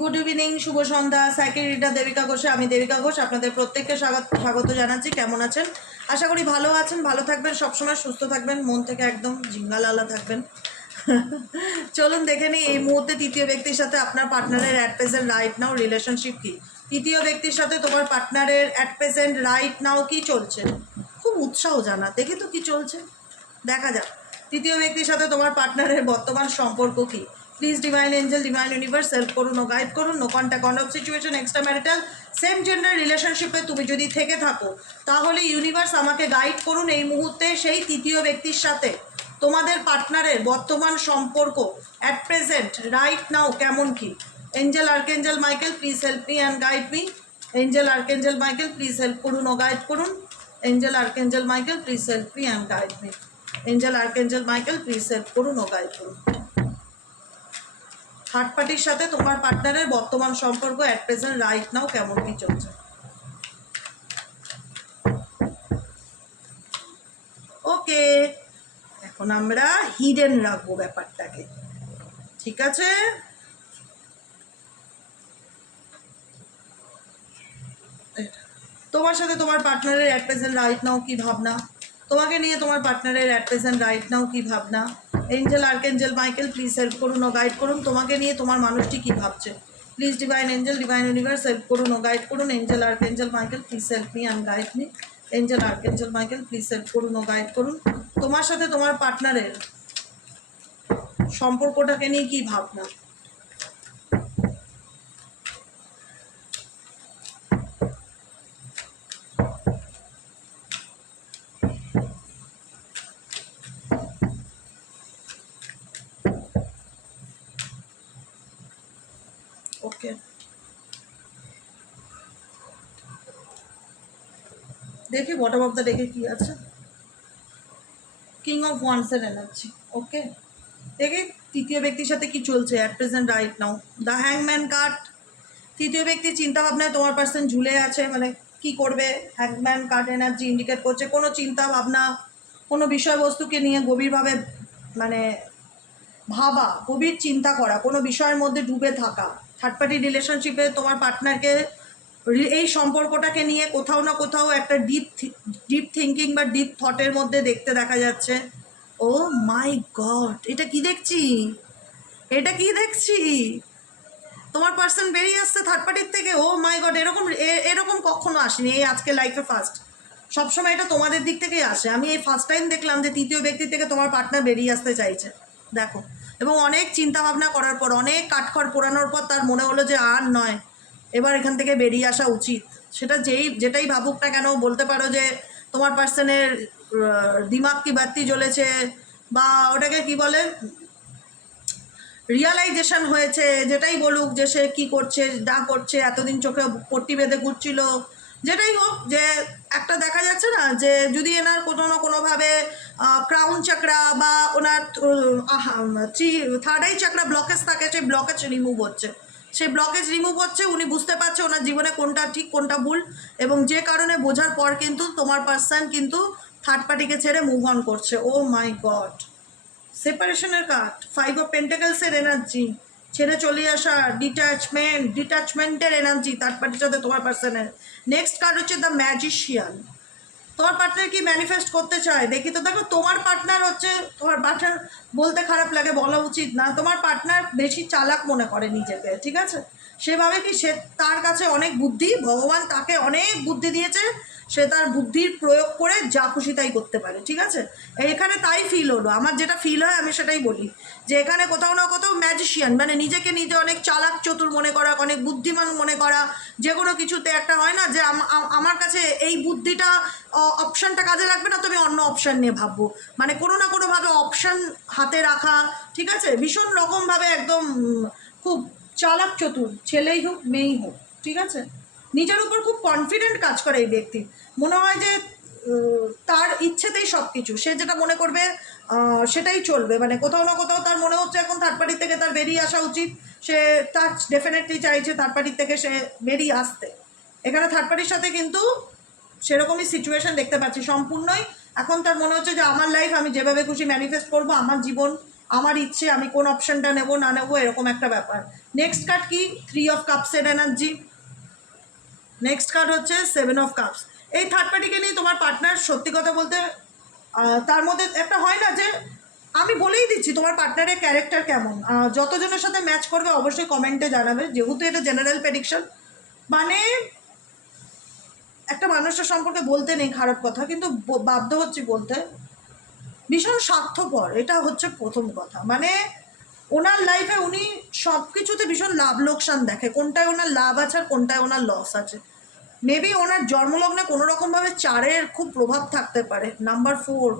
Good evening, শুভ সন্ধ্যা। Cycle reader Devika ঘোষে, আমি দেবিকা ঘোষ আপনাদের প্রত্যেককে স্বাগত জানাচ্ছি। কেমন আছেন? আশা করি ভালো আছেন, ভালো থাকবেন, সবসময় সুস্থ থাকবেন, মন থেকে একদম ঝিঙ্গালালা থাকবেন। চলুন দেখে নিই এই মুহূর্তে তৃতীয় ব্যক্তির সাথে আপনার পার্টনারের at present right now relationship কি। তৃতীয় ব্যক্তির সাথে তোমার পার্টনারের অ্যাট প্রেজেন্ট রাইট নাও কি চলছে। খুব উৎসাহ জানা, দেখি তো কি চলছে, দেখা যাক। তৃতীয় ব্যক্তির সাথে তোমার পার্টনারের বর্তমান সম্পর্ক কি। Please divine angel, divine universe help করুন ও গাইড করুন। No contact, on off situation, extra marital, same gender রিলেশনশিপে তুমি যদি থেকে থাকো তাহলে ইউনিভার্স আমাকে গাইড করুন এই মুহূর্তে সেই তৃতীয় ব্যক্তির সাথে তোমাদের পার্টনারের বর্তমান সম্পর্ক অ্যাট প্রেজেন্ট রাইট নাও কেমন কি। Angel archangel Michael please help me and guide me. Angel archangel Michael please help করুন ও গাইড করুন। Angel archangel Michael please help me and guide me. Angel archangel Michael please help করুন ও guide করুন। Third পার্টির সাথে তোমার পার্টনারের বর্তমান সম্পর্ক অ্যাট প্রেজেন্ট রাইট নাও কেমন কি চলছে। ওকে, এখন আমরা হিডেন রাখবো ব্যাপারটাকে, ঠিক আছে? তোমার সাথে তোমার পার্টনারের অ্যাট প্রেজেন্ট রাইট নাও কি ভাবনা, তোমাকে নিয়ে তোমার পার্টনারের অ্যাট প্রেজেন্ট রাইট নাও কি ভাবনা। Angel archangel Michael please help করুন ও গাইড করুন। তোমাকে নিয়ে তোমার মানুষটি কি ভাবছে। Please divine angel, divine universe help করুন ও গাইড করুন। Angel archangel Michael please help me and guide me. Angel archangel Michael please help করুন ও গাইড করুন। তোমার সাথে তোমার পার্টনারের সম্পর্কটাকে নিয়ে কি ভাবনা। ওকে, দেখি বটম অফ দ্য ডেকে কি আছে। কিং অফ ওয়ান্সের এনার্জি। ওকে, দেখি তৃতীয় ব্যক্তির সাথে কি চলছে at present right now. The হ্যাংম্যান কার্ড। তৃতীয় ব্যক্তির চিন্তাভাবনায় তোমার পার্সন ঝুলে আছে, মানে কি করবে। হ্যাংম্যান কার্ড এনার্জি ইন্ডিকেট করছে কোনো চিন্তা ভাবনা, কোনো বিষয়বস্তুকে নিয়ে গভীরভাবে মানে ভাবা, গভীর চিন্তা করা, কোনো বিষয়ের মধ্যে ডুবে থাকা। থার্ড পার্টি রিলেশনশিপে তোমার পার্টনারকে এই সম্পর্কটাকে নিয়ে কোথাও না কোথাও একটা ডিপ থিঙ্কিং বা ডিপ থটের মধ্যে দেখতে দেখা যাচ্ছে। ও মাই গড, এটা কি দেখছি, এটা কি দেখছি। তোমার পার্সন বেরিয়ে আসছে থার্ড পার্টির থেকে। ও মাই গড, এরকম এরকম কখনো আসেনি, এই আজকে লাইফে ফার্স্ট। সবসময় এটা তোমাদের দিক থেকেই আসে। আমি এই ফার্স্ট টাইম দেখলাম যে তৃতীয় ব্যক্তি থেকে তোমার পার্টনার বেরিয়ে আসতে চাইছে। দেখো, এবং অনেক চিন্তা ভাবনা করার পর, অনেক কাঠখড় পোড়ানোর পর তার মনে হলো যে আর নয়, এবার এখান থেকে বেরিয়ে আসা উচিত। সেটা যেটাই ভাবুক না কেন, বলতে পারো যে তোমার পার্সনের দিমাগ কি বাতি জ্বলেছে, বা ওটাকে কি বলে, রিয়ালাইজেশন হয়েছে, যেটাই বলুক যে সে কী করছে না করছে, এতদিন চোখে পট্টি বেঁধে ঘুরছিল, যেটাই হোক, যে একটা দেখা যাচ্ছে না যে যদি এনার কোনো না কোনোভাবে ক্রাউন চাকরা বা ওনার থার্ড আই চাকরা ব্লকেজ থাকে, সেই ব্লকেজ রিমুভ হচ্ছে, সেই ব্লকেজ রিমুভ হচ্ছে। উনি বুঝতে পারছে ওনার জীবনে কোনটা ঠিক কোনটা ভুল, এবং যে কারণে বোঝার পর কিন্তু তোমার পার্সন কিন্তু থার্ড পার্টিকে ছেড়ে মুভ অন করছে। ও মাই গড, সেপারেশনের কার্ড, ফাইভ অফ পেন্টাকেলসের এনার্জি, ছেড়ে চলে আসা, ডিট্যাচমেন্টের এনার্জি থার্ড পার্টির সাথে তোমার পার্সনের। নেক্সট কার্ড হচ্ছে দ্য ম্যাজিশিয়ান। তোমার পার্টনার কি ম্যানিফেস্ট করতে চায় দেখি তো। দেখো, তোমার পার্টনার হচ্ছে, তোমার পার্টনার বলতে খারাপ লাগে, বলা উচিত না, তোমার পার্টনার বেশি চালাক মনে করে নিজেকে, ঠিক আছে? সেভাবে কি সে, তার কাছে অনেক বুদ্ধি, ভগবান তাকে অনেক বুদ্ধি দিয়েছে, সে তার বুদ্ধির প্রয়োগ করে যা খুশি তাই করতে পারে, ঠিক আছে? এখানে তাই ফিল হলো, আমার যেটা ফিল হয় আমি সেটাই বলি, যে এখানে কোথাও না কোথাও ম্যাজিশিয়ান, মানে নিজেকে নিজে অনেক চালাক চতুর মনে করা, অনেক বুদ্ধিমান মনে করা। যে কোনো কিছুতে একটা হয় না যে আমার কাছে এই বুদ্ধিটা, অপশানটা কাজে লাগবে না, তো আমি অন্য অপশান নিয়ে ভাববো, মানে কোনো না কোনোভাবে অপশান হাতে রাখা, ঠিক আছে? ভীষণ রকমভাবে একদম খুব চালাক চতুর, ছেলেই হোক মেয়েই হোক, ঠিক আছে? নিজের উপর খুব কনফিডেন্ট কাজ করে এই ব্যক্তি। মনে হয় যে তার ইচ্ছেতেই সব কিছু, সে যেটা মনে করবে সেটাই চলবে, মানে কোথাও না কোথাও তার মনে হচ্ছে এখন থার্ড পার্টির থেকে তার বেরিয়ে আসা উচিত। সে তার ডেফিনেটলি চাইছে থার্ড পার্টির থেকে সে বেরিয়ে আসতে। এখানে থার্ড পার্টির সাথে কিন্তু সেরকমই সিচুয়েশন দেখতে পাচ্ছি সম্পূর্ণই। এখন তার মনে হচ্ছে যে আমার লাইফ আমি যেভাবে খুশি ম্যানিফেস্ট করবো, আমার জীবন আমার ইচ্ছে, আমি কোন অপশনটা নেব না নেব, এরকম একটা ব্যাপার। নেক্সট কার্ড কি? 3 অফ কাপসের এনার্জি। নেক্সট কার্ড হচ্ছে 7 অফ কাপস। এই থার্ড পার্টিকে নিয়ে তোমার পার্টনার, সত্যি কথা বলতে তার মধ্যে একটা হয় না যে, আমি বলেই দিচ্ছি তোমার পার্টনারের ক্যারেক্টার কেমন। যতজনের সাথে ম্যাচ করবে অবশ্যই কমেন্টে জানাবে, যেহেতু এটা জেনারেল প্রেডিকশন। মানে একটা মানুষের সম্পর্কে বলতে নেই খারাপ কথা, কিন্তু বাধ্য হচ্ছি বলতে, ভীষণ স্বার্থপর, এটা হচ্ছে প্রথম কথা। মানে ওনার লাইফে উনি সব কিছুতে ভীষণ লাভ লোকসান দেখে, কোনটায় ওনার লাভ আছে আর কোনটায় ওনার লস আছে। মেবি ওনার জন্মলগ্নে কোনো রকমভাবে 4-এর খুব প্রভাব থাকতে পারে, নাম্বার 4,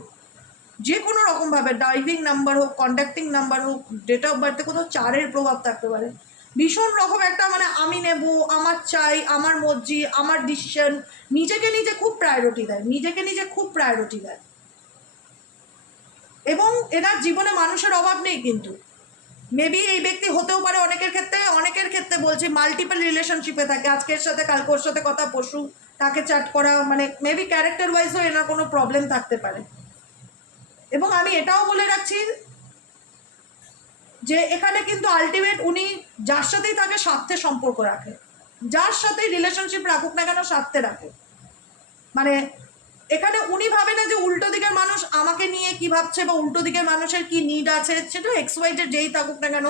যে কোনো রকমভাবে ড্রাইভিং নাম্বার হোক, কন্ট্যাক্টিং নাম্বার হোক, ডেট অফ বার্থে কোথাও 4-এর প্রভাব থাকতে পারে। ভীষণ রকম একটা মানে আমি নেব, আমার চাই, আমার মর্জি, আমার ডিসিশন, নিজেকে নিজে খুব প্রায়োরিটি দেয়, নিজেকে নিজে খুব প্রায়োরিটি দেয়। এবং এনার জীবনে মানুষের অভাব নেই, কিন্তু মেবি এই ব্যক্তি হতেও পারে অনেকের ক্ষেত্রে বলছি মাল্টিপল রিলেশনশিপে থাকে, আজকের সাথে কালকে ওর সাথে কথা, পশু তাকে চ্যাট করা, মানে মেবি ক্যারেক্টার ওয়াইজও এনার কোনো প্রবলেম থাকতে পারে। এবং আমি এটাও বলে রাখছি যে এখানে কিন্তু আলটিমেট উনি যার সাথেই থাকে স্বার্থে সম্পর্ক রাখে, যার সাথেই রিলেশনশিপ রাখুক না কেন স্বার্থে রাখে। মানে এখানে উনি ভাবে না যে উল্টো দিকের মানুষ আমাকে নিয়ে কি ভাবছে বা উল্টো দিকের মানুষের কি নিড আছে, সেটা এক্সওয়াইজেড যেই থাকুক না কেন,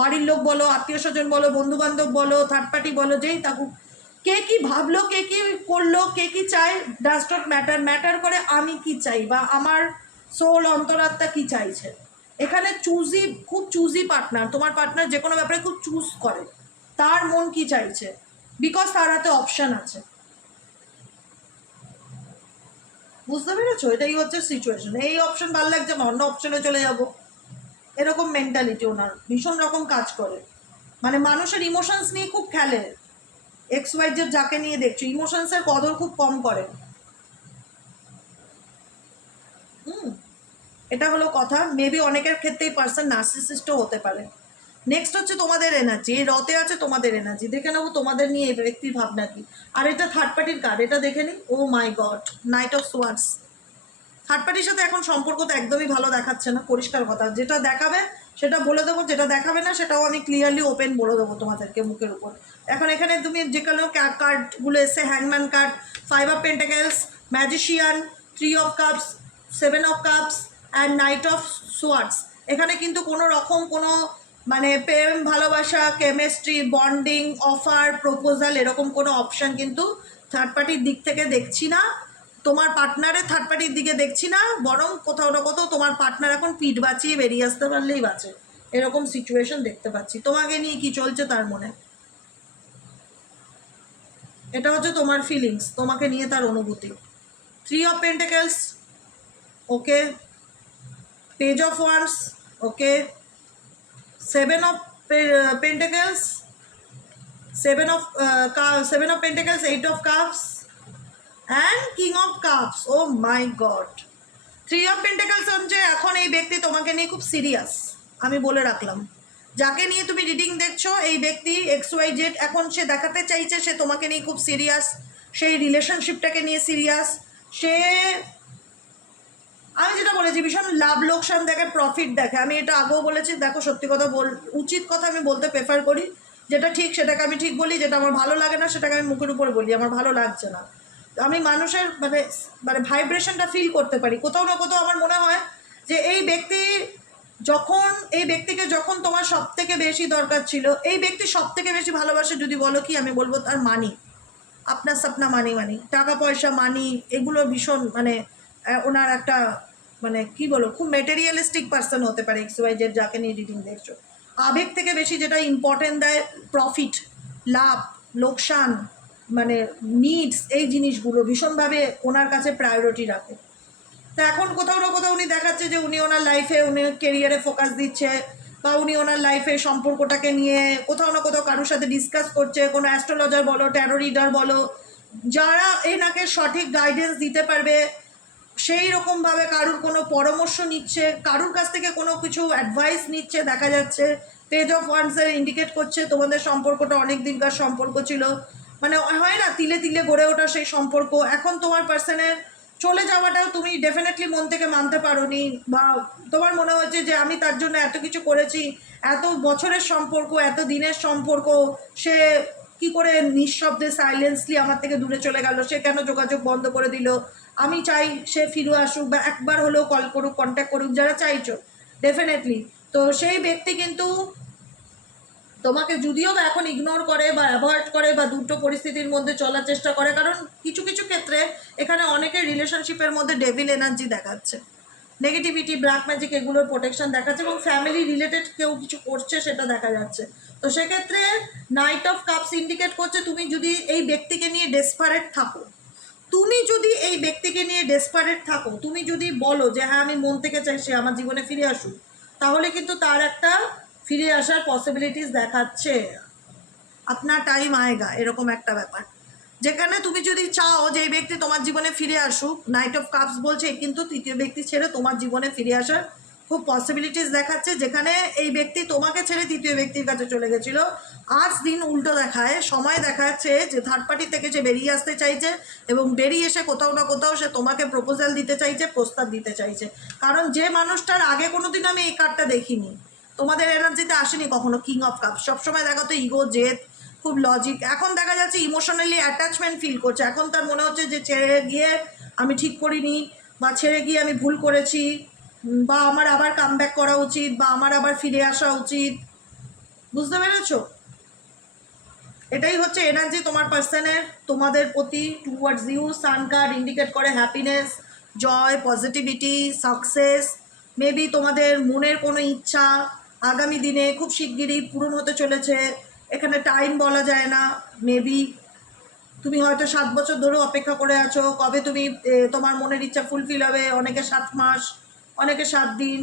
বাড়ির লোক বলো, আত্মীয় স্বজন বলো, বন্ধু বান্ধব বলো, থার্ড পার্টি বলো, যেই থাকুক, কে কি ভাবলো, কে কি করলো, কে কি চায়, ডাজ নট ম্যাটার। ম্যাটার করে আমি কি চাই বা আমার সোল অন্তরাত্মা কি চাইছে। এখানে খুব চুজি পার্টনার, তোমার পার্টনার যে কোনো ব্যাপারে খুব চুজ করে, তার মন কি চাইছে, বিকজ তার হাতে অপশান আছে। বুঝতে পেরেছো? এটাই হচ্ছে সিচুয়েশন। এই অপশন ভালো লাগছে, অন্য অপশনে চলে যাব, এরকম মেন্টালিটি ওনার ভীষণ রকম কাজ করে। মানে মানুষের ইমোশনস নিয়ে খুব খেলে, এক্স ওয়াই জেড যাকে নিয়ে দেখছো ইমোশনসের কদর খুব কম করে। এটা হলো কথা। মেবি অনেকের ক্ষেত্রেই পার্সন নার্সিসিস্টও হতে পারে। নেক্সট হচ্ছে তোমাদের এনার্জি, এই রতে আছে তোমাদের এনার্জি, দেখে নেবো তোমাদের নিয়ে এই ব্যক্তির ভাবনা কি। আর এটা থার্ড পার্টির কার্ড, এটা দেখে নিই। Oh my God, knight of swords. Third পার্টির সাথে এখন সম্পর্ক তো একদমই ভালো দেখাচ্ছে না, পরিষ্কার কথা। যেটা দেখাবে সেটা বলে দেবো, যেটা দেখাবে না সেটাও আমি ক্লিয়ারলি ওপেন বলে দেবো তোমাদেরকে মুখের উপর। এখন এখানে তুমি যে কোনো কার্ডগুলো এসে, হ্যাংম্যান card, 5 of pentacles, magician, 3 of cups, 7 of cups and knight of swords. এখানে কিন্তু কোনো রকম কোনো মানে প্রেম, ভালোবাসা, কেমিস্ট্রি, বন্ডিং, অফার, প্রপোজাল, এরকম কোনো অপশান কিন্তু থার্ড পার্টির দিক থেকে দেখছি না। তোমার পার্টনারের থার্ড পার্টির দিকে দেখছি না, বরং কোথাও না কোথাও তোমার পার্টনার এখন পিঠ বাঁচিয়ে বেরিয়ে আসতে পারলেই বাঁচে, এরকম সিচুয়েশন দেখতে পাচ্ছি। তোমাকে নিয়ে কি চলছে তার মনে, এটা হচ্ছে তোমার ফিলিংস, তোমাকে নিয়ে তার অনুভূতি। 3 of pentacles, okay, page of wands, okay, 7 of pentacles, 7 of pentacles, 8 of cups and king of cups. Oh my god, 3 of pentacles হচ্ছে এখন এই ব্যক্তি তোমাকে নিয়ে খুব সিরিয়াস। আমি বলে রাখলাম, যাকে নিয়ে তুমি রিডিং দেখছো এই ব্যক্তি এক্স ওয়াই জেড, এখন সে দেখাতে চাইছে সে তোমাকে নিয়ে খুব সিরিয়াস, সেই রিলেশনশিপটাকে নিয়ে সিরিয়াস। সে, আমি যেটা বলেছি, ভীষণ লাভ লোকসান দেখে, প্রফিট দেখে। আমি এটা আগেও বলেছি, দেখো সত্যি কথা উচিত কথা আমি বলতে প্রেফার করি, যেটা ঠিক সেটাকে আমি ঠিক বলি, যেটা আমার ভালো লাগে না সেটাকে আমি মুখের উপর বলি আমার ভালো লাগছে না। আমি মানুষের মানে মানে ভাইব্রেশনটা ফিল করতে পারি কোথাও না কোথাও। আমার মনে হয় যে এই ব্যক্তিকে যখন তোমার সব থেকে বেশি দরকার ছিল, এই ব্যক্তি সব থেকে বেশি ভালোবাসে যদি বলো কি, আমি বলবো তার মানি, আপনার সাপনা মানি, টাকা পয়সা, মানি, এগুলো ভীষণ মানে ওনার একটা মানে কি বলো, খুব মেটেরিয়ালিস্টিক পার্সন হতে পারে এক্স ওয়াই জেড, যাকে নিয়ে রিডিং দেখছো। আবেগ থেকে বেশি যেটা ইম্পর্টেন্ট দেয়, প্রফিট, লাভ, লোকসান, মানে নিডস, এই জিনিসগুলো ভীষণভাবে ওনার কাছে প্রায়োরিটি রাখে। তা এখন কোথাও না কোথাও উনি দেখাচ্ছে যে উনি ওনার লাইফে, উনি কেরিয়ারে ফোকাস দিচ্ছে, বা উনি ওনার লাইফে সম্পর্কটাকে নিয়ে কোথাও না কোথাও কারোর সাথে ডিসকাস করছে, কোনো অ্যাস্ট্রোলজার বলো, ট্যারো রিডার বলো, যারা এনাকে সঠিক গাইডেন্স দিতে পারবে সেই রকমভাবে কারুর কোনো পরামর্শ নিচ্ছে, কারুর কাছ থেকে কোনো কিছু অ্যাডভাইস নিচ্ছে দেখা যাচ্ছে। পেজ অফ ওয়ান্সের ইন্ডিকেট করছে তোমাদের সম্পর্কটা অনেক দিনকার সম্পর্ক ছিল, মানে হয় না তিলে তিলে গড়ে ওঠা সেই সম্পর্ক, এখন তোমার পার্সনের চলে যাওয়াটাও তুমি ডেফিনেটলি মন থেকে মানতে পারোনি, বা তোমার মনে হচ্ছে যে আমি তার জন্য এত কিছু করেছি, এত বছরের সম্পর্ক, এত দিনের সম্পর্ক, সে কি করে নিঃশব্দে সাইলেন্সলি আমার থেকে দূরে চলে গেল, সে কেন যোগাযোগ বন্ধ করে দিল। আমি চাই সে ফিরে আসুক বা একবার হলেও কল করুক, কন্ট্যাক্ট করুক, যারা চাইছো ডেফিনেটলি। তো সেই ব্যক্তি কিন্তু তোমাকে যদিও বা এখন ইগনোর করে বা অ্যাভয়েড করে বা দুটো পরিস্থিতির মধ্যে চলার চেষ্টা করে, কারণ কিছু কিছু ক্ষেত্রে এখানে অনেকের রিলেশনশিপের মধ্যে ডেভিল এনার্জি দেখাচ্ছে, নেগেটিভিটি, ব্ল্যাক ম্যাজিক এগুলোর প্রোটেকশন দেখাচ্ছে, এবং ফ্যামিলি রিলেটেড কেউ কিছু করছে সেটা দেখা যাচ্ছে। তো সেক্ষেত্রে নাইট অফ কাপস ইন্ডিকেট করছে তুমি যদি এই ব্যক্তিকে নিয়ে ডেসপারেট থাকো, তুমি যদি বলো যে হ্যাঁ আমি মন থেকে চাই সে আমার জীবনে ফিরে আসুক, তাহলে কিন্তু তার একটা ফিরে আসার পসিবিলিটিস দেখাচ্ছে। আপনার টাইম আয়েগা, এরকম একটা ব্যাপার, যেখানে তুমি যদি চাও যে এই ব্যক্তি তোমার জীবনে ফিরে আসুক, নাইট অফ কাপস বলছে কিন্তু তৃতীয় ব্যক্তি ছেড়ে তোমার জীবনে ফিরে আসার খুব পসিবিলিটিস দেখাচ্ছে, যেখানে এই ব্যক্তি তোমাকে ছেড়ে তৃতীয় ব্যক্তির কাছে চলে গেছিলো। আজ দিন উল্টো দেখায়, সময় দেখাচ্ছে যে থার্ড পার্টি থেকে সে বেরিয়ে আসতে চাইছে, এবং বেরিয়ে এসে কোথাও না কোথাও সে তোমাকে প্রপোজাল দিতে চাইছে, প্রস্তাব দিতে চাইছে। কারণ যে মানুষটার আগে কোনোদিন আমি এই কার্ডটা দেখিনি, তোমাদের এনার্জিতে আসেনি কখনো কিং অফ কাপ, সবসময় দেখা তো ইগো, জেদ, খুব লজিক, এখন দেখা যাচ্ছে ইমোশনালি অ্যাটাচমেন্ট ফিল করছে। এখন তার মনে হচ্ছে যে ছেড়ে গিয়ে আমি ঠিক করিনি, বা ছেড়ে গিয়ে আমি ভুল করেছি, বা আমার আবার কামব্যাক করা উচিত, বা আমার আবার ফিরে আসা উচিত। বুঝতে পেরেছো? এটাই হচ্ছে এনার্জি তোমার পার্সনের তোমাদের প্রতি towards you. Sun card indicate করে happiness, joy, positivity, success. Maybe তোমাদের মনের কোনো ইচ্ছা আগামী দিনে খুব শিগগিরই পূরণ হতে চলেছে। এখানে টাইম বলা যায় না, মেবি তুমি হয়তো 7 বছর ধরেও অপেক্ষা করে আছো কবে তুমি তোমার মনের ইচ্ছা ফুলফিল হবে। অনেকে 7 মাস, অনেকে 7 দিন,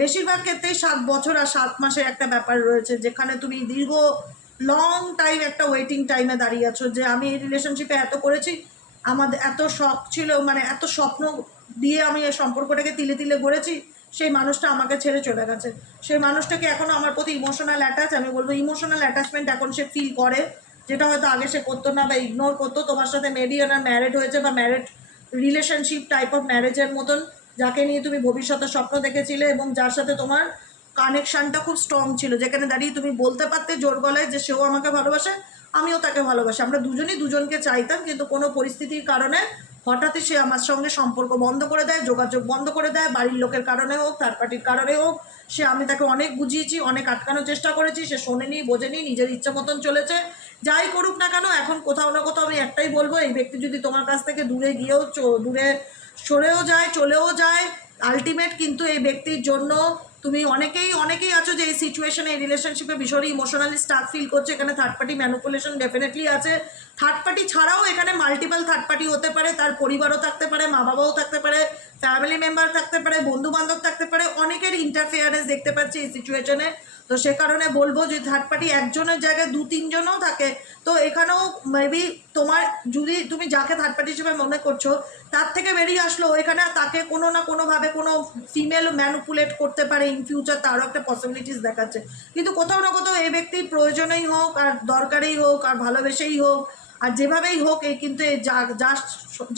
বেশিরভাগ ক্ষেত্রেই 7 বছর আর 7 মাসের একটা ব্যাপার রয়েছে, যেখানে তুমি দীর্ঘ লং টাইম একটা ওয়েটিং টাইমে দাঁড়িয়ে আছো, যে আমি এই রিলেশনশিপে এত করেছি, আমাদের এত শখ ছিল, মানে এত স্বপ্ন দিয়ে আমি এই সম্পর্কটাকে তিলে তিলে গড়েছি, সেই মানুষটা আমাকে ছেড়ে চলে গেছে। সেই মানুষটাকে এখনও আমার প্রতি ইমোশনাল অ্যাটাচ, আমি বলবো ইমোশনাল অ্যাটাচমেন্ট এখন সে ফিল করে, যেটা হয়তো আগে সে করতো না বা ইগনোর করতো। তোমার সাথে মেবি ওনার ম্যারিড হয়েছে বা ম্যারিড রিলেশনশিপ টাইপ অফ ম্যারেজের মতন, যাকে নিয়ে তুমি ভবিষ্যতের স্বপ্ন দেখেছিলে এবং যার সাথে তোমার কানেকশানটা খুব স্ট্রং ছিল, যেখানে দাঁড়িয়ে তুমি বলতে পারতে জোর গলায় যে সেও আমাকে ভালোবাসে, আমিও তাকে ভালোবাসি, আমরা দুজনেই দুজনকে চাইতাম, কিন্তু কোনো পরিস্থিতির কারণে হঠাৎই সে আমার সঙ্গে সম্পর্ক বন্ধ করে দেয়, যোগাযোগ বন্ধ করে দেয়, বাড়ির লোকের কারণে হোক, থার্ড পার্টির কারণে হোক। আমি তাকে অনেক বুঝিয়েছি, অনেক আটকানোর চেষ্টা করেছি, সে শোনেনি, বোঝেনি, নিজের ইচ্ছা মতন চলেছে। যাই করুক না কেন, এখন কোথাও না কোথাও আমি একটাই বলবো, এই ব্যক্তি যদি তোমার কাছ থেকে দূরে গিয়েও দূরে সরেও যায়, চলেও যায়, আলটিমেট কিন্তু এই ব্যক্তির জন্য তুমি অনেকেই আছো যে এই সিচুয়েশনে, এই রিলেশনশিপে ভীষণই ইমোশনালি স্টাক ফিল করছে। এখানে থার্ড পার্টি ম্যানিপুলেশন ডেফিনেটলি আছে। থার্ড পার্টি ছাড়াও এখানে মাল্টিপল থার্ড পার্টি হতে পারে, তার পরিবারও থাকতে পারে, মা বাবাও থাকতে পারে, ফ্যামিলি মেম্বার থাকতে পারে, বন্ধু বান্ধব থাকতে পারে, অনেকের ইন্টারফেয়ারেন্স দেখতে পাচ্ছি এই সিচুয়েশনে। তো সে কারণে বলবো যে থার্ড পার্টি একজনের জায়গায় 2-3 জনও থাকে, তো এখানেও মেবি তোমার যদি তুমি যাকে থার্ড পার্টি হিসেবে মনে করছো তার থেকে বেরিয়ে আসলো, এখানে তাকে কোনো না কোনোভাবে কোনো ফিমেল ম্যানুপুলেট করতে পারে ইন ফিউচার, তারও একটা পসিবিলিটিস দেখাচ্ছে। কিন্তু কোথাও না কোথাও এই ব্যক্তির প্রয়োজনেই হোক আর দরকারেই হোক আর ভালোবেসেই হোক আর যেভাবেই হোক, এই কিন্তু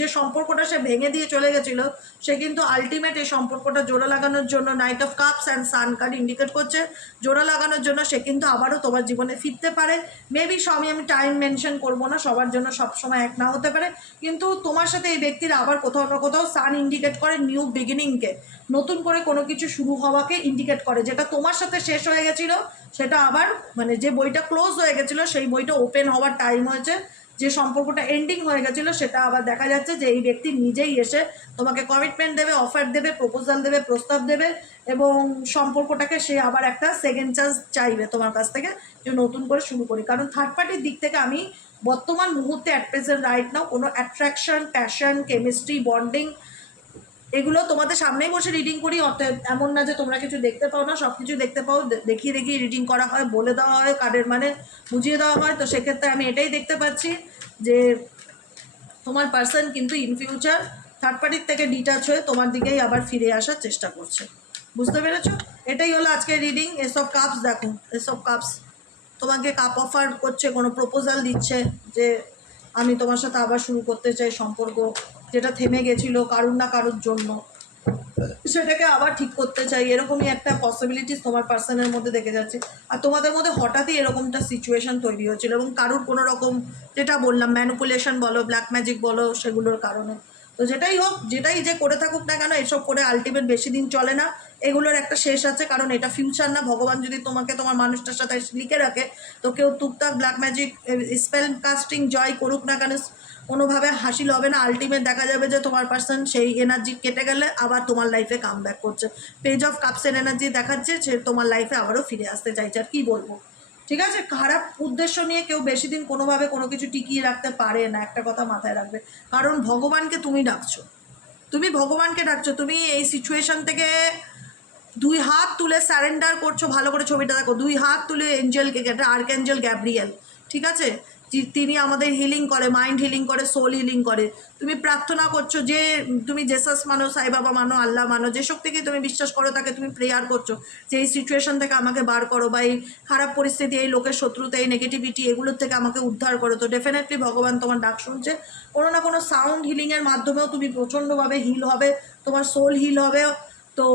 যে সম্পর্কটা সে ভেঙে দিয়ে চলে গেছিলো, সে কিন্তু আলটিমেট এই সম্পর্কটা জোড়া লাগানোর জন্য night of cups and San card indicate করছে, জোড়া লাগানোর জন্য সে কিন্তু আবারও তোমার জীবনে ফিরতে পারে। মেবি আমি টাইম মেনশন করবো না, সবার জন্য সবসময় এক না হতে পারে, কিন্তু তোমার সাথে এই ব্যক্তির আবার কোথাও না কোথাও সান ইন্ডিকেট করে নিউ বিগিনিংকে, নতুন করে কোনো কিছু শুরু হওয়াকে ইন্ডিকেট করে। যেটা তোমার সাথে শেষ হয়ে গেছিলো সেটা আবার, মানে যে বইটা ক্লোজ হয়ে গেছিলো সেই বইটা ওপেন হওয়ার টাইম হয়েছে, যে সম্পর্কটা এন্ডিং হয়ে গেছিলো সেটা আবার দেখা যাচ্ছে যে এই ব্যক্তি নিজেই এসে তোমাকে কমিটমেন্ট দেবে, অফার দেবে, প্রপোজাল দেবে, প্রস্তাব দেবে, এবং সম্পর্কটাকে সে আবার একটা সেকেন্ড চান্স চাইবে তোমার কাছ থেকে, যে নতুন করে শুরু করি। কারণ থার্ড পার্টির দিক থেকে আমি বর্তমান মুহূর্তে অ্যাট প্রেজেন্ট রাইট নাও কোনো অ্যাট্রাকশন, প্যাশন, কেমিস্ট্রি, বন্ডিং এগুলো তোমাদের সামনেই বসে রিডিং করি, অর্থাৎ এমন না যে তোমরা কিছু দেখতে পাও না, সব কিছু দেখতে পাও, দেখিয়ে দেখিয়ে রিডিং করা হয়, বলে দেওয়া হয়, কার্ডের মানে বুঝিয়ে দেওয়া হয়। তো সেক্ষেত্রে আমি এটাই দেখতে পাচ্ছি যে তোমার পার্সন কিন্তু ইন ফিউচার থার্ড পার্টির থেকে ডিটাচ হয়ে তোমার দিকেই আবার ফিরে আসার চেষ্টা করছে। বুঝতে পেরেছো? এটাই হলো আজকের রিডিং। এসব কাপস দেখো, এসব কাপস তোমাকে কাপ অফার করছে, কোনো প্রপোজাল দিচ্ছে যে আমি তোমার সাথে আবার শুরু করতে চাই সম্পর্ক, যেটা থেমে গেছিলো কারুর না কারুর জন্য, সেটাকে আবার ঠিক করতে চাই, এরকমই একটা পসিবিলিটিস তোমার পার্সনের মধ্যে দেখে যাচ্ছে। আর তোমাদের মধ্যে হঠাৎই এরকমটা সিচুয়েশন তৈরি হয়েছিল এবং কারুর কোনো রকম, যেটা বললাম, ম্যানিপুলেশন বলো, ব্ল্যাক ম্যাজিক বলো, সেগুলোর কারণে। তো যেটাই হোক, যেটাই যে করে থাকুক না কেন, এসব করে আলটিমেট বেশি দিন চলে না, এগুলোর একটা শেষ আছে। কারণ এটা ফিউচার না, ভগবান যদি তোমাকে তোমার মানুষটার সাথে লিখে রাখে, তো কেউ টুকটাক ব্ল্যাক ম্যাজিক স্পেল কাস্টিং জয় করুক না কেন, কোনোভাবে হাসিল হবে না। আলটিমেট দেখা যাবে যে তোমার পার্সন সেই এনার্জি কেটে গেলে আবার তোমার লাইফে কাম ব্যাক করছে, পেজ অফ কাপসের এনার্জি দেখাচ্ছে, সে তোমার লাইফে আবারও ফিরে আসতে চাইছে। আর কি বলবো, ঠিক আছে? খারাপ উদ্দেশ্য নিয়ে কেউ বেশি দিন কোনোভাবে কোনো কিছু টিকিয়ে রাখতে পারে না, একটা কথা মাথায় রাখবে। কারণ ভগবানকে তুমি ডাকছো, তুমি ভগবানকে ডাকছো, তুমি এই সিচুয়েশন থেকে 2 হাত তুলে স্যারেন্ডার করছো। ভালো করে ছবিটা দেখো, 2 হাত তুলে এঞ্জেলকে, একটা আর্কএঞ্জেল গ্যাব্রিয়েল, ঠিক আছে? তিনি আমাদের হিলিং করে, মাইন্ড হিলিং করে, সোল হিলিং করে। তুমি প্রার্থনা করছো, যে তুমি জেসাস মানো, সাই বাবা মানো, আল্লাহ মানো, যে শক্তিকে তুমি বিশ্বাস করো তাকে তুমি প্রেয়ার করছো যে এই সিচুয়েশন থেকে আমাকে বার করো, বা এই খারাপ পরিস্থিতি, এই লোকের শত্রুতা, এই নেগেটিভিটি, এগুলোর থেকে আমাকে উদ্ধার করো। তো ডেফিনেটলি ভগবান তোমার ডাক শুনছে। কোনো না কোনো সাউন্ড হিলিংয়ের মাধ্যমেও তুমি প্রচণ্ডভাবে হিল হবে, তোমার সোল হিল হবে। তো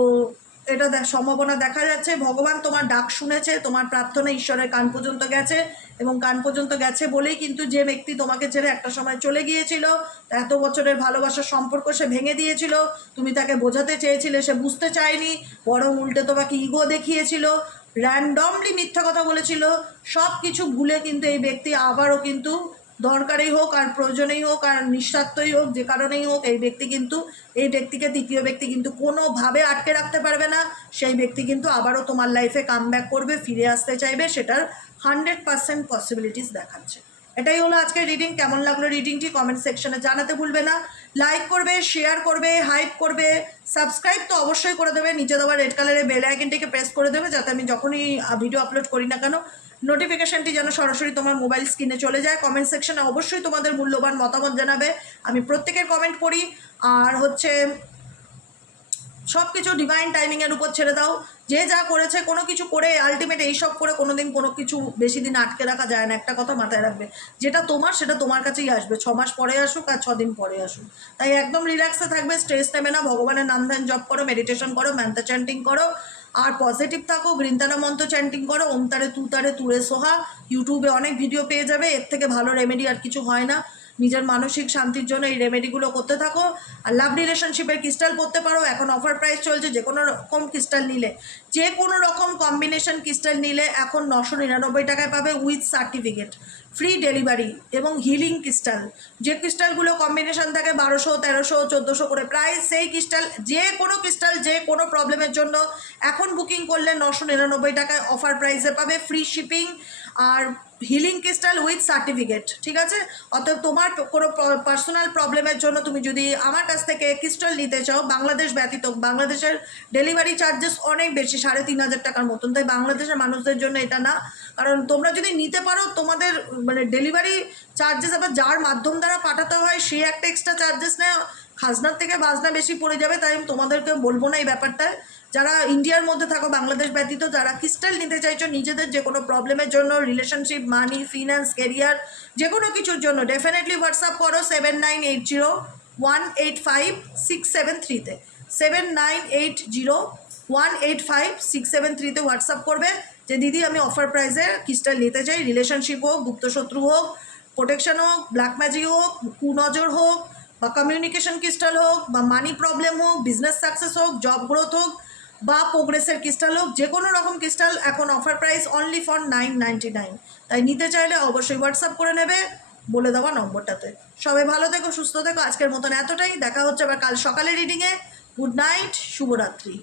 এটা সম্ভাবনা দেখা যাচ্ছে, ভগবান তোমার ডাক শুনেছে, তোমার প্রার্থনা ঈশ্বরের কান পর্যন্ত গেছে, এবং কান পর্যন্ত গেছে বলেই কিন্তু যে ব্যক্তি তোমাকে ছেড়ে একটা সময় চলে গিয়েছিল, এত বছরের ভালোবাসার সম্পর্ক সে ভেঙে দিয়েছিল, তুমি তাকে বোঝাতে চেয়েছিলে, সে বুঝতে চায়নি, বরং উল্টে তোমাকে ইগো দেখিয়েছিল, র্যান্ডমলি মিথ্যা কথা বলেছিল, সব কিছু ভুলে কিন্তু এই ব্যক্তি আবারও কিন্তু দরকারেই হোক আর প্রয়োজনেই হোক আর নিঃস্বার্থই হোক, যে কারণেই হোক, এই ব্যক্তিকে তৃতীয় ব্যক্তি কিন্তু কোনোভাবে আটকে রাখতে পারবে না। সেই ব্যক্তি কিন্তু আবারও তোমার লাইফে কাম ব্যাক করবে, ফিরে আসতে চাইবে, সেটার 100% পসিবিলিটিস দেখাচ্ছে। এটাই হলো আজকের রিডিং। কেমন লাগলো রিডিংটি কমেন্ট সেকশনে জানাতে ভুলবে না। লাইক করবে, শেয়ার করবে, হাইপ করবে, সাবস্ক্রাইব তো অবশ্যই করে দেবে, নিচে দেওয়া রেড কালারের বেল আইকনটিকে প্রেস করে দেবে, যাতে আমি যখনই ভিডিও আপলোড করি না কেন নোটিফিকেশনটি যেন সরাসরি তোমার মোবাইল স্ক্রিনে চলে যায়। কমেন্ট সেকশনে অবশ্যই তোমাদের মূল্যবান মতামত জানাবে, আমি প্রত্যেকের কমেন্ট পড়ি। আর হচ্ছে সব কিছু ডিভাইন টাইমিংয়ের উপর ছেড়ে দাও, যে যা করেছে, কোনো কিছু করে আলটিমেট এইসব করে কোনো দিন কোনো কিছু বেশি দিন আটকে রাখা যায় না। একটা কথা মাথায় রাখবে, যেটা তোমার সেটা তোমার কাছেই আসবে, 6 মাস পরে আসুক আর 6 দিন পরে আসুক। তাই একদম রিল্যাক্সে থাকবে, স্ট্রেস নেবে না, ভগবানের নাম ধ্যান জপ করো, মেডিটেশন করো, ম্যান্ত্র চ্যান্টিং করো, আর পজিটিভ থাকো, গ্রিনতারা মন্ত্র চ্যান্টিং করো, ওম তারে তু তারে তুরে সোহা। ইউটিউবে অনেক ভিডিও পেয়ে যাবে, এর থেকে ভালো রেমেডি আর কিছু হয় না। নিজের মানসিক শান্তির জন্য এই রেমেডিগুলো করতে থাকো। আর লাভ রিলেশনশিপের ক্রিস্টাল পড়তে পারো, এখন অফার প্রাইস চলছে, যে কোনো রকম ক্রিস্টাল নিলে, যে কোনো রকম কম্বিনেশন ক্রিস্টাল নিলে এখন 999 টাকায় পাবে উইথ সার্টিফিকেট, ফ্রি ডেলিভারি এবং হিলিং ক্রিস্টাল। যে ক্রিস্টালগুলো কম্বিনেশন থাকে 1200, 1300, 1400 করে প্রাইস, সেই ক্রিস্টাল, যে কোনো ক্রিস্টাল যে কোনো প্রবলেমের জন্য এখন বুকিং করলে 999 টাকায় অফার প্রাইসে পাবে, ফ্রি শিপিং আর হিলিং ক্রিস্টাল উইথ সার্টিফিকেট, ঠিক আছে? অতএব তোমার কোনো পার্সোনাল প্রবলেমের জন্য তুমি যদি আমার কাছ থেকে ক্রিস্টাল নিতে চাও, বাংলাদেশ ব্যতীত, বাংলাদেশের ডেলিভারি চার্জেস অনেক বেশি, 3500 টাকার মতন, তাই বাংলাদেশের মানুষদের জন্য এটা না। কারণ তোমরা যদি নিতে পারো, তোমাদের মানে ডেলিভারি চার্জেস আবার যার মাধ্যম দ্বারা পাঠাতে হয় সে একটা এক্সট্রা চার্জেস নেয়, খাজনার থেকে বাজনা বেশি পড়ে যাবে। তাই আমি তোমাদেরকে বলবো না এই ব্যাপারটায়। যারা ইন্ডিয়ার মধ্যে থাকো, বাংলাদেশ ব্যতীত, যারা ক্রিস্টাল নিতে চাইছো নিজেদের যে কোনো প্রবলেমের জন্য, রিলেশনশিপ, মানি, ফিন্যান্স, কেরিয়ার, যে কোনো কিছুর জন্য, ডেফিনেটলি হোয়াটসঅ্যাপ করো 7980185673-তে, 7980185673-তে হোয়াটসঅ্যাপ করবে যে দিদি আমি অফার প্রাইসে ক্রিস্টাল নিতে চাই। রিলেশনশিপ হোক, গুপ্তশত্রু হোক, প্রোটেকশন হোক, ব্ল্যাক ম্যাজিক হোক, কুনজর হোক, বা কমিউনিকেশন ক্রিস্টাল হোক, বা মানি প্রবলেম হোক, বিজনেস সাকসেস হোক, জব গ্রোথ হোক, বা প্রোগ্রেসের ক্রিস্টাল হোক, যে কোনো রকম ক্রিস্টাল এখন অফার প্রাইস অনলি ফর 999। তাই নিতে চাইলে অবশ্যই হোয়াটসঅ্যাপ করে নেবে বলে দেওয়া নম্বরটাতে। সবাই ভালো থেকো, সুস্থ থেকো। আজকের মতন এতটাই, দেখা হচ্ছে আবার কাল সকালে রিডিংয়ে। গুড নাইট, শুভরাত্রি।